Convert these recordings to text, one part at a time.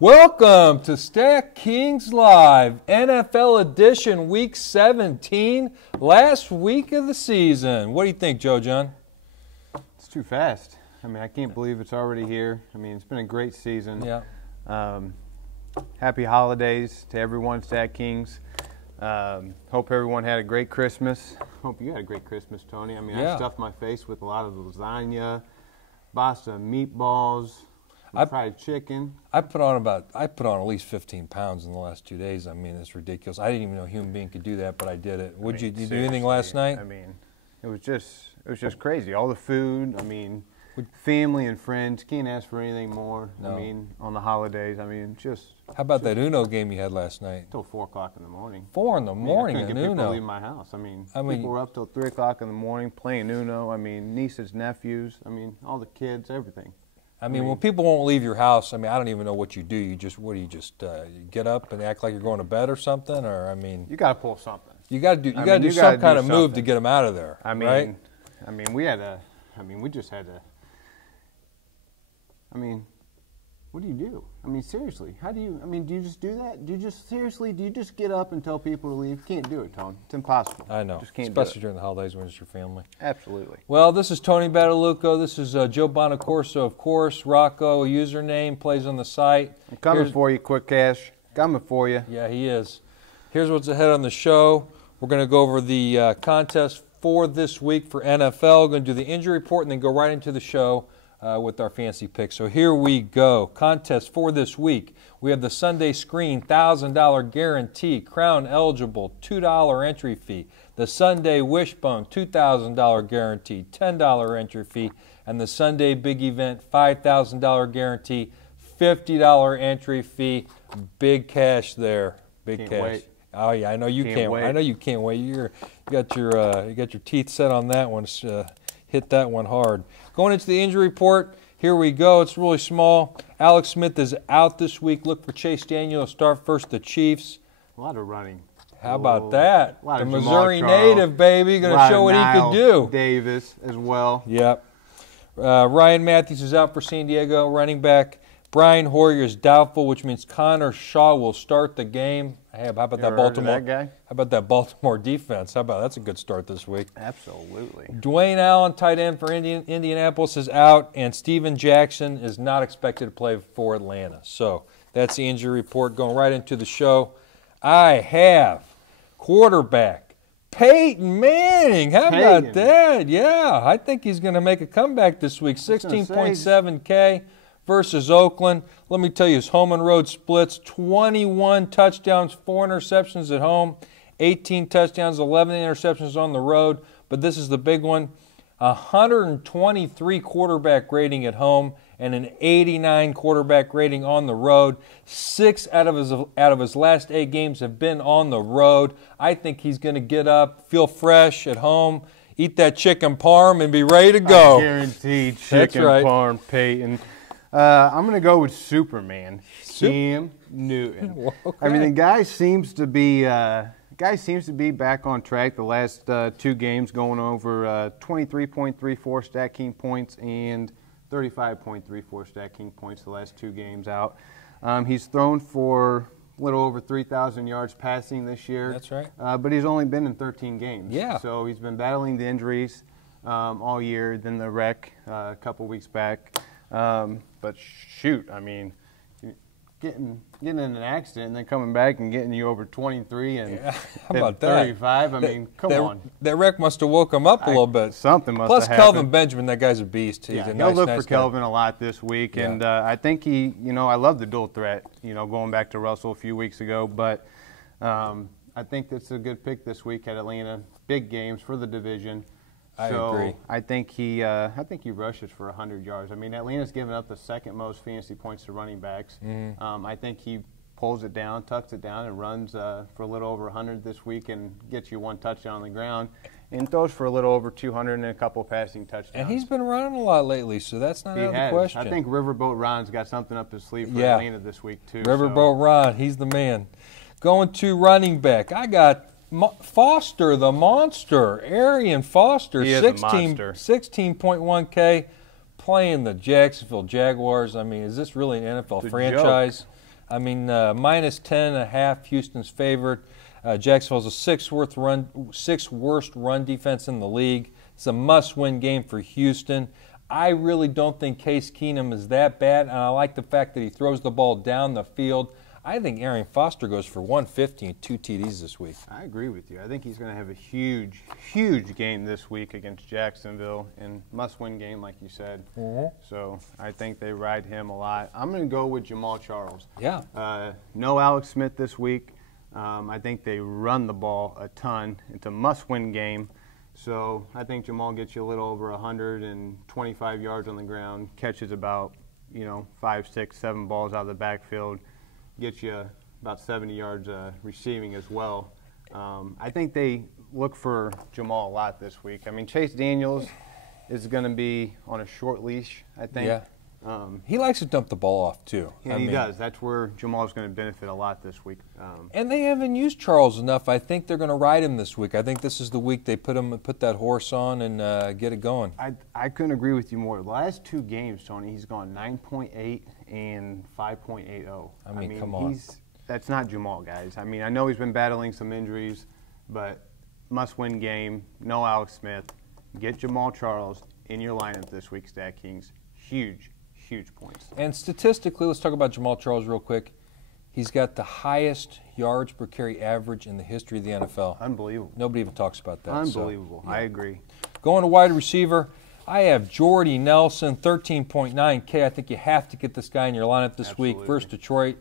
Welcome to Stack Kings Live, NFL Edition, Week 17, last week of the season. What do you think, Joe John? It's too fast. I mean, I can't believe it's already here. I mean, it's been a great season. Yeah. Happy holidays to everyone, Stack Kings. Hope everyone had a great Christmas. Hope you had a great Christmas, Tony. I mean, Yeah. I stuffed my face with a lot of lasagna, Boston meatballs, fried chicken. I put on at least 15 pounds in the last 2 days. I mean, it's ridiculous. I didn't even know a human being could do that, but I did it. Did you do anything last night? I mean, it was just crazy. All the food. I mean, family and friends. Can't ask for anything more. No. I mean, on the holidays. I mean, just. How about that Uno game you had last night? Till 4 o'clock in the morning. 4 in the morning, I couldn't get people to Uno. leave my house. I mean, I mean, people were up till 3 o'clock in the morning playing Uno. I mean, nieces, nephews. I mean, all the kids, everything. I mean, when people won't leave your house, I mean, I don't even know what you do. You get up and act like you're going to bed or something, or I mean, You got to pull something. you got to do some kind of move to get them out of there. I mean, right? We just had to. I mean, what do you do? I mean, seriously, how do you? I mean, do you just do that? Do you just get up and tell people to leave? Can't do it, Tony. It's impossible. I know, Just can't especially do it. during the holidays when it's your family. Absolutely. Well, this is Tony Badalucco. This is Joe Bonacorso, of course. Rocco, a username, plays on the site. I'm coming for you, Quick Cash. Coming for you. Yeah, he is. Here's what's ahead on the show. We're going to go over the contest for this week for NFL. We're going to do the injury report and then go right into the show with our fancy picks. So here we go. Contest for this week. We have the Sunday Screen $1,000 guarantee, Crown eligible, $2 entry fee. The Sunday Wishbone $2,000 guarantee, $10 entry fee. And the Sunday Big Event $5,000 guarantee, $50 entry fee. Big cash there. Big Can't cash. wait. Oh yeah, I know you can't wait. I know you can't wait. You got your teeth set on that one. Hit that one hard. Going into the injury report, here we go. It's really small. Alex Smith is out this week. Look for Chase Daniel to start first, the Chiefs. A lot of running. How about that? A lot The of Missouri Jamal Charles, native, baby, going to show what he could do. Davis as well. Yep. Ryan Matthews is out for San Diego, running back. Brian Hoyer is doubtful, which means Connor Shaw will start the game. Hey, how about that Baltimore? That guy? How about that Baltimore defense? How about that's a good start this week? Absolutely. Dwayne Allen, tight end for Indianapolis, is out, and Steven Jackson is not expected to play for Atlanta. So that's the injury report. Going right into the show, I have quarterback Peyton Manning. How about that? Yeah, I think he's going to make a comeback this week. 16.7K. versus Oakland. Let me tell you, his home and road splits, 21 touchdowns, 4 interceptions at home, 18 touchdowns, 11 interceptions on the road. But this is the big one, 123 quarterback rating at home and an 89 quarterback rating on the road. 6 out of his last 8 games have been on the road. I think he's going to get up, feel fresh at home, eat that chicken parm, and be ready to go. Guaranteed chicken parm, Peyton. I'm going to go with Superman, Cam Newton. Okay. I mean, the guy seems to be back on track the last 2 games, going over 23.34 Stack King points and 35.34 Stack King points the last 2 games out. He's thrown for a little over 3,000 yards passing this year. That's right. But he's only been in 13 games. Yeah. So he's been battling the injuries all year, then the wreck a couple weeks back. But shoot, I mean, getting in an accident and then coming back and getting you over 23 and how about 35. I mean, come on. That wreck must have woke him up a little bit. Something must Plus, have happened. Kelvin Benjamin, that guy's a beast. He's a he'll look nice for Kelvin a lot this week, and I think I love the dual threat. Going back to Russell a few weeks ago, but I think that's a good pick this week at Atlanta. Big games for the division. I agree. I think he rushes for 100 yards. I mean, Atlanta's given up the second most fantasy points to running backs. I think he pulls it down, tucks it down, and runs for a little over 100 this week and gets you 1 touchdown on the ground and throws for a little over 200 and a couple passing touchdowns. And he's been running a lot lately, so that's not out of the question. I think Riverboat Ron's got something up his sleeve for Atlanta this week, too. Riverboat Ron, he's the man. Going to running back, I got Foster, the monster, Arian Foster, he is a monster. 16.1K, playing the Jacksonville Jaguars. I mean, is this really an NFL franchise? I mean, minus 10.5, Houston's favorite. Jacksonville's the sixth worst run defense in the league. It's a must-win game for Houston. I really don't think Case Keenum is that bad, and I like the fact that he throws the ball down the field. I think Arian Foster goes for 150 and 2 TDs this week. I agree with you. I think he's going to have a huge, huge game this week against Jacksonville, and must-win game, like you said. So I think they ride him a lot. I'm going to go with Jamal Charles. Yeah. No Alex Smith this week. I think they run the ball a ton. It's a must-win game. So I think Jamal gets you a little over 125 yards on the ground, catches about, 5, 6, 7 balls out of the backfield, gets you about 70 yards receiving as well. I think they look for Jamal a lot this week. I mean, Chase Daniels is going to be on a short leash, I think. Yeah. He likes to dump the ball off, too. Yeah, he does. That's where Jamal's going to benefit a lot this week. And they haven't used Charles enough. I think they're going to ride him this week. I think this is the week they put that horse on and get it going. I couldn't agree with you more. The last 2 games, Tony, he's gone 9.8 and 5.80. I mean, come on. That's not Jamal, guys. I mean, I know he's been battling some injuries, but must-win game, no Alex Smith. Get Jamal Charles in your lineup this week, Stat Kings. Huge points. And statistically, let's talk about Jamal Charles real quick. He's got the highest yards per carry average in the history of the NFL. Unbelievable. Nobody even talks about that. Unbelievable. So, yeah. I agree. Going to wide receiver, I have Jordy Nelson, 13.9K. I think you have to get this guy in your lineup this week. Versus Detroit,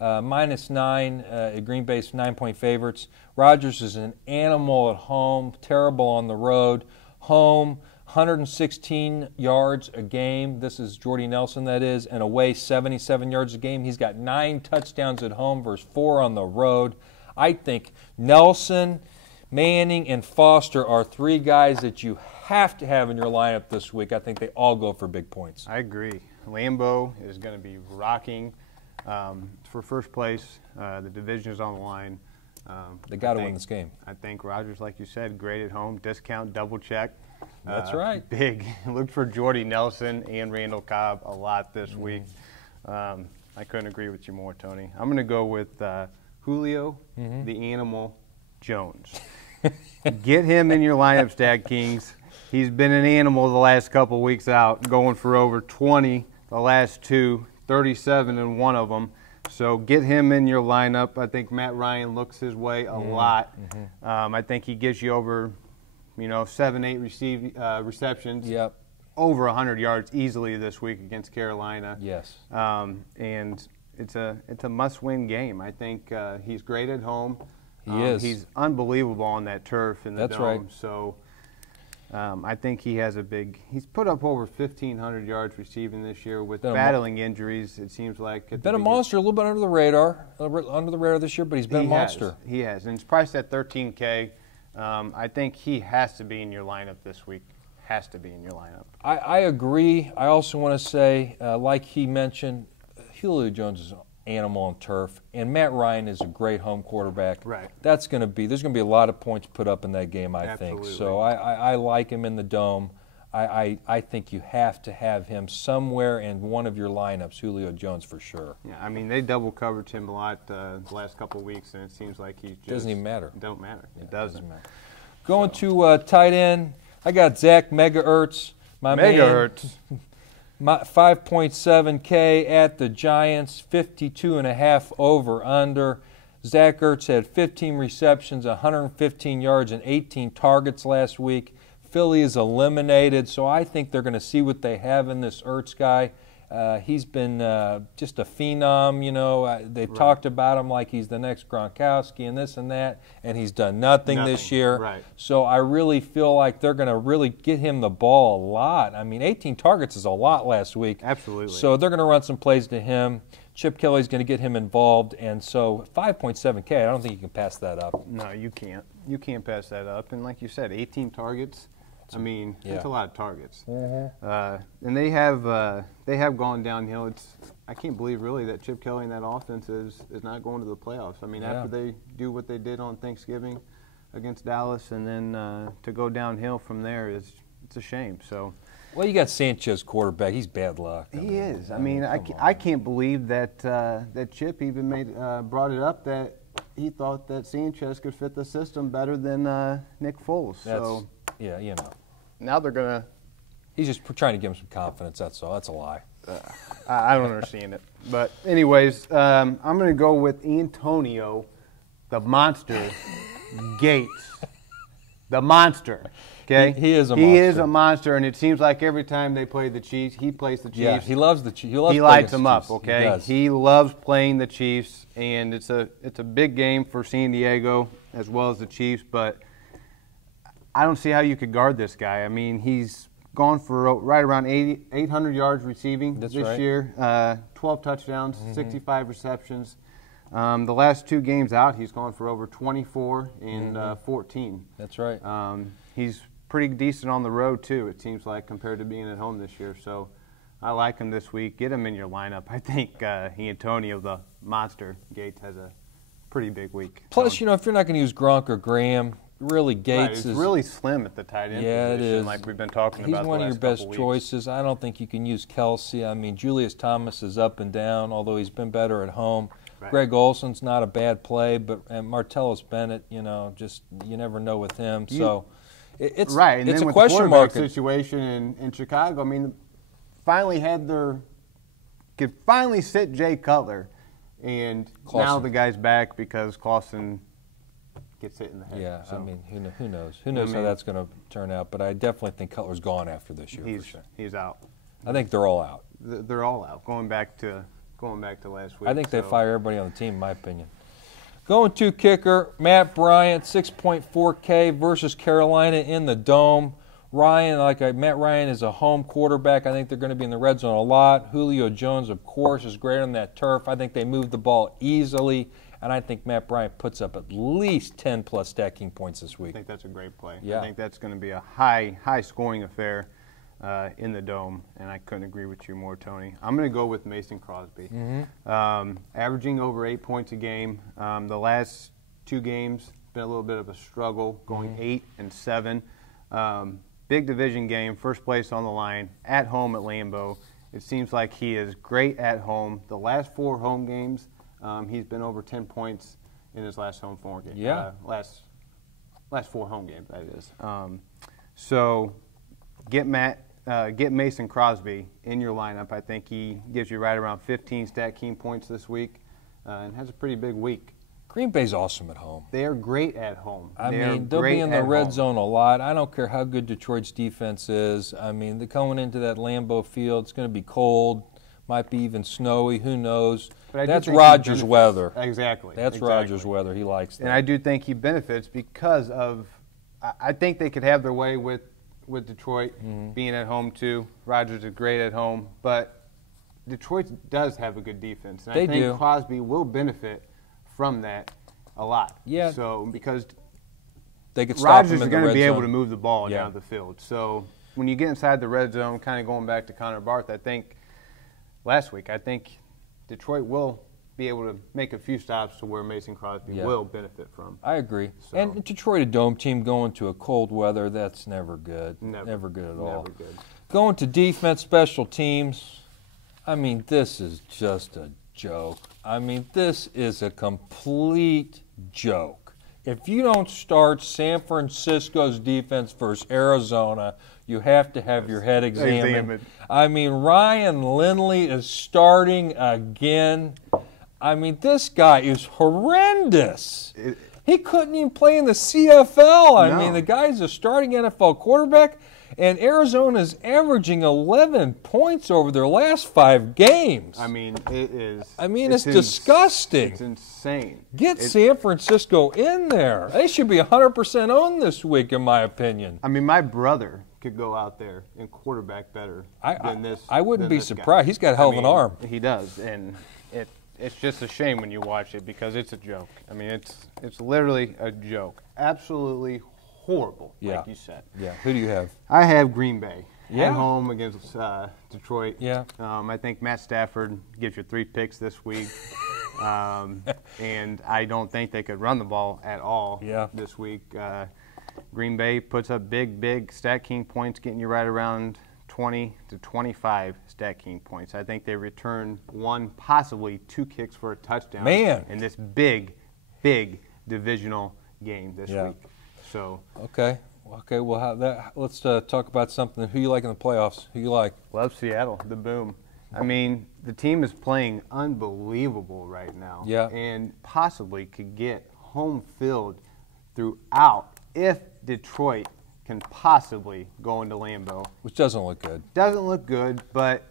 minus 9. Green Bay's 9-point favorites. Rodgers is an animal at home, terrible on the road. Home, 116 yards a game. This is Jordy Nelson, that is, and away 77 yards a game. He's got 9 touchdowns at home versus 4 on the road. I think Nelson, Manning, and Foster are 3 guys that you have to have in your lineup this week. I think they all go for big points. I agree. Lambeau is going to be rocking for first place. The division is on the line. They got to win this game. I think Rodgers, like you said, great at home. Discount, double check. That's right. Big. Look for Jordy Nelson and Randall Cobb a lot this week. I couldn't agree with you more, Tony. I'm going to go with Julio, the Animal Jones. Get him in your lineup, Stat Kings. He's been an animal the last couple weeks out, going for over 20 the last 2, 37 in one of them. So get him in your lineup. I think Matt Ryan looks his way a lot. I think he gives you over 7, 8 receptions. Yep. Over 100 yards easily this week against Carolina. Yes. And it's a must-win game. I think he's great at home. He is. He's unbelievable on that turf in the That's dome. right. So I think he has he's put up over 1,500 yards receiving this year with battling injuries. It seems like been a monster, a little bit under the radar this year, but he's been a monster. He has, and it's priced at $13K. I think he has to be in your lineup this week. Has to be in your lineup. I agree. I also want to say, like he mentioned, Julio Jones is an animal on turf, and Matt Ryan is a great home quarterback. Right. There's going to be a lot of points put up in that game, I Absolutely. think. So I like him in the dome. I think you have to have him somewhere in one of your lineups, Julio Jones for sure. Yeah, I mean, they double covered him a lot the last couple of weeks, and it seems like he just doesn't even matter. Don't matter. Yeah, it doesn't matter. Going to tight end, I got Zach Megahertz. Megahertz. 5.7K at the Giants, 52.5 over under. Zach Ertz had 15 receptions, 115 yards, and 18 targets last week. Philly is eliminated, so I think they're going to see what they have in this Ertz guy. He's been just a phenom, They've talked about him like he's the next Gronkowski and this and that, and he's done nothing this year. Right. So I really feel like they're going to really get him the ball a lot. I mean, 18 targets is a lot last week. Absolutely. So they're going to run some plays to him. Chip Kelly's going to get him involved, and so 5.7K, I don't think you can pass that up. No, you can't. You can't pass that up. And like you said, 18 targets. I mean, that's a lot of targets. And they have gone downhill. I can't believe really that Chip Kelly and that offense is not going to the playoffs. I mean, after they do what they did on Thanksgiving against Dallas, and then to go downhill from there it's a shame. So Well, you got Sanchez quarterback. He's bad luck. He is. I mean, I can't believe that that Chip even brought it up that he thought that Sanchez could fit the system better than Nick Foles. So yeah, you know. Now they're gonna. He's just trying to give him some confidence. That's all. That's a lie. I don't understand it. But anyways, I'm gonna go with Antonio, the monster, Gates, the monster. Okay, he is a monster. He is a monster, and it seems like every time they play the Chiefs, he plays the Chiefs. Yeah, he loves the Chiefs. He lights them up. Chiefs. Okay, he loves playing the Chiefs, and it's a big game for San Diego as well as the Chiefs. But I don't see how you could guard this guy. I mean, he's gone for right around 800 yards receiving this year, 12 touchdowns, 65 receptions. The last 2 games out, he's gone for over 24 and 14. That's right. He's pretty decent on the road, too, it seems like, compared to being at home this year. So I like him this week. Get him in your lineup. I think Antonio, the monster, Gates, has a pretty big week. Plus, you know, if you're not going to use Gronk or Graham, really Gates is really slim at the tight end position, it is. like we've been talking about. He's one of your best choices. I don't think you can use Kelsey. I mean, Julius Thomas is up and down, although he's been better at home. Right. Greg Olson's not a bad play, but Martellus Bennett, you know, just you never know with him. So it's right, and it's then a with question the mark situation in Chicago. I mean, could finally sit Jay Cutler, and now the guy's back because Clausen gets hit in the head. Yeah, so. I mean, who knows? Who knows how that's going to turn out? But I definitely think Cutler's gone after this year. For sure. He's out. I think they're all out. They're all out. Going back to last week. I think they fire everybody on the team, in my opinion. Going to kicker, Matt Bryant, 6.4K versus Carolina in the Dome. Matt Ryan is a home quarterback. I think they're going to be in the red zone a lot. Julio Jones, of course, is great on that turf. I think they move the ball easily, and I think Matt Bryant puts up at least 10-plus stacking points this week. I think that's a great play. Yeah. I think that's going to be a high-scoring affair in the Dome, and I couldn't agree with you more, Tony. I'm going to go with Mason Crosby. Averaging over 8 points a game. The last 2 games, been a little bit of a struggle, going 8 and 7. Big division game, first place on the line, at home at Lambeau. It seems like he is great at home. The last 4 home games, he's been over 10 points in his last home 4 games. Yeah. Last 4 home games, that is. So get Mason Crosby in your lineup. I think he gives you right around 15 stat keen points this week and has a pretty big week. Green Bay's awesome at home. They are great at home. I mean, they'll be in the red zone a lot. I don't care how good Detroit's defense is. I mean, they're going into that Lambeau Field. It's going to be cold. Might be even snowy. Who knows? That's Rodgers' weather. Exactly. That's Rodgers' weather. He likes that. And I do think he benefits because of I think they could have their way with Detroit being at home too. Rodgers is great at home, but Detroit does have a good defense. And I think Crosby will benefit from that a lot. Yeah. So because they could stop Rodgers is going to be able to move the ball down the field. So when you get inside the red zone, kind of going back to Connor Barth, I think last week, I think Detroit will be able to make a few stops to where Mason Crosby will benefit from. I agree. So. And Detroit, a dome team going to a cold weather, that's never good. Never good at all. Never good. Going to defense, special teams, I mean, this is just a joke. I mean, this is a complete joke. If you don't start San Francisco's defense versus Arizona, you have to have your head examined. I mean, Ryan Lindley is starting again. I mean, this guy is horrendous. He couldn't even play in the CFL. I mean, the guy's a starting NFL quarterback, and Arizona's averaging 11 points over their last 5 games. I mean, it is. I mean, it's disgusting. It's insane. Get San Francisco in there. They should be 100% owned this week, in my opinion. I mean, my brother could go out there and quarterback better than this. I wouldn't be surprised. He's got a hell of an arm. He does, and it's just a shame when you watch it because it's a joke. I mean, it's literally a joke. Absolutely horrible, like you said. Yeah. Who do you have? I have Green Bay at home against Detroit. Yeah. I think Matt Stafford gives you 3 picks this week. And I don't think they could run the ball at all this week. Green Bay puts up big stat king points, getting you right around 20 to 25 stat king points. I think they return 1, possibly 2 kicks for a touchdown in this big divisional game this week. So okay, well, let's talk about something. Who you like in the playoffs? Who you like? Love Seattle, the Boom. I mean, the team is playing unbelievable right now, and possibly could get home field throughout if Detroit can possibly go into Lambeau. Which doesn't look good. Doesn't look good, but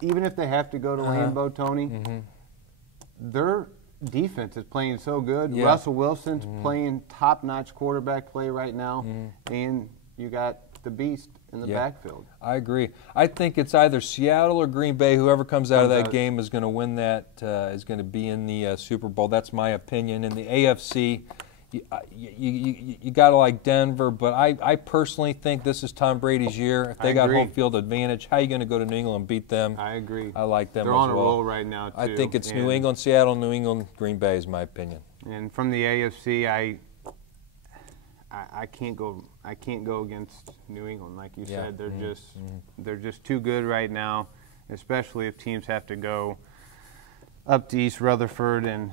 even if they have to go to Lambeau, Tony, their defense is playing so good. Russell Wilson's playing top-notch quarterback play right now, and you got the beast in the backfield. I agree. I think it's either Seattle or Green Bay. Whoever comes out of that game is going to win that, is going to be in the Super Bowl. That's my opinion. In the AFC, you got to like Denver, but I personally think this is Tom Brady's year. If they got home field advantage, how are you going to go to New England and beat them? I agree. I like them They're as on well. a roll right now, too. I think it's New England, Seattle, New England, Green Bay is my opinion. And from the AFC, I can't go against New England, like you said. They're just too good right now, especially if teams have to go up to East Rutherford and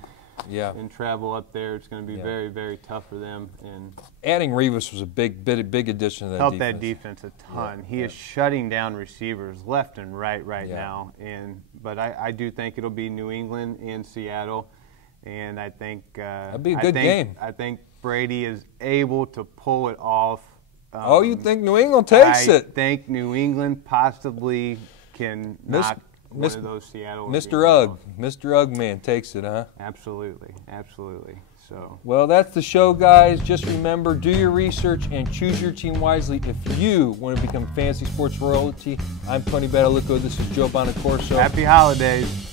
travel up there. It's going to be very, very tough for them. And adding Revis was a big addition to that defense. Helped that defense a ton. He is shutting down receivers left and right now. But I do think it'll be New England and Seattle. And I think that'd be a good game. I think Brady is able to pull it off. You think New England takes it? I think New England possibly can knock one of those Seattle. Mr. Ugman takes it, huh? Absolutely. So. Well, that's the show, guys. Just remember, do your research and choose your team wisely. If you want to become fantasy sports royalty, I'm Tony Badalucco. This is Joe Bonacorso. Happy holidays.